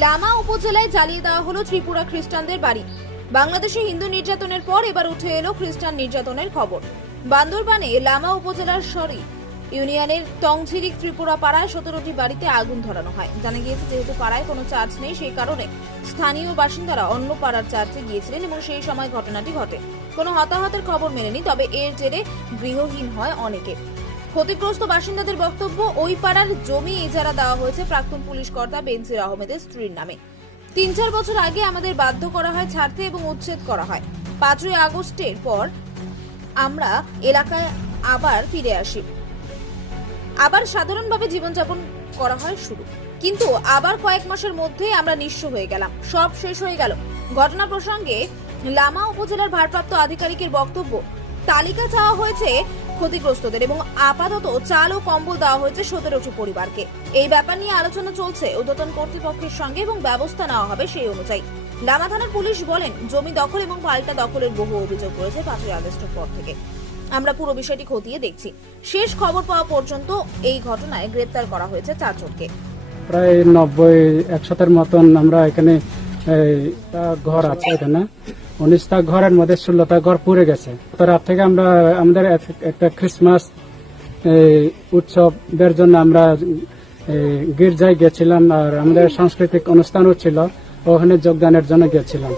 লামা উপজেলায় জ্বালিয়ে দেওয়া হলো ত্রিপুরা খ্রিস্টানদের বাড়ি। বাংলাদেশে হিন্দু নির্যাতনের পর এবার উঠে এলো খ্রিস্টান নির্যাতনের খবর। বান্দরবানে লামা উপজেলার সরি ইউনিয়নের টংঝিরিক ত্রিপুরা পাড়ায় 17টি বাড়িতে আগুন ধরানো হয়। জানা গিয়েছে, যেহেতু পাড়ায় কোনো চার্চ নেই, সেই কারণে স্থানীয় বাসিন্দারা অন্য পাড়ার চার্চে গিয়েছিলেন এবং সেই সময় ঘটনাটি ঘটে। কোনো হতাহতের খবর মেলেনি, তবে এর জেরে গৃহহীন হয় অনেকে। ক্ষতিগ্রস্ত বাসিন্দাদের বক্তব্য, ওই পাড়ার জমি ইজারা দেওয়া হয়েছে প্রাক্তন পুলিশ কর্তা বেনজির আহমেদের স্ত্রীর নামে। 3-4 বছর আগে আমাদের বাধ্য করা হয় ছাড়তে এবং উচ্ছেদ করা হয়। 5ই আগস্টের পর আমরা এলাকায় আবার ফিরে আসি, আবার সাধারণভাবে জীবনযাপন করা হয় শুরু। কিন্তু আবার কয়েক মাসের মধ্যে আমরা নিঃস্ব হয়ে গেলাম, সব শেষ হয়ে গেল। ঘটনা প্রসঙ্গে লামা উপজেলার ভারপ্রাপ্ত আধিকারিকের বক্তব্য, তালিকা চাওয়া হয়েছে ক্ষতিগ্রস্তদের এবং আপাতত চাল ও কম্বল দেওয়া হয়েছে 17টি পরিবারকে। এই ব্যাপার নিয়ে আলোচনা চলছে ঊর্ধ্বতন কর্তৃপক্ষের সঙ্গে এবং ব্যবস্থা নেওয়া হবে সেই অনুযায়ী। লামা থানার পুলিশ বলেন, জমি দখল এবং পাল্টা দখলের বহু অভিযোগ রয়েছে 5ই আগস্টের পর থেকে। আমরা পুরো বিষয়টি খতিয়ে দেখছি। শেষ খবর পাওয়া পর্যন্ত এই ঘটনায় গ্রেপ্তার করা হয়েছে 4 জনকে। প্রায় 90-100 মতন আমরা এখানে ঘর আছে। এখানে 19টা ঘরের মধ্যে 16টা ঘর পুড়ে গেছে। তো রাত থেকে আমরা আমাদের একটা ক্রিসমাস উৎসবের জন্য আমরা গির্জায় গেছিলাম, আর আমাদের সাংস্কৃতিক অনুষ্ঠানও ছিল, ওখানে যোগদানের জন্য গেছিলাম।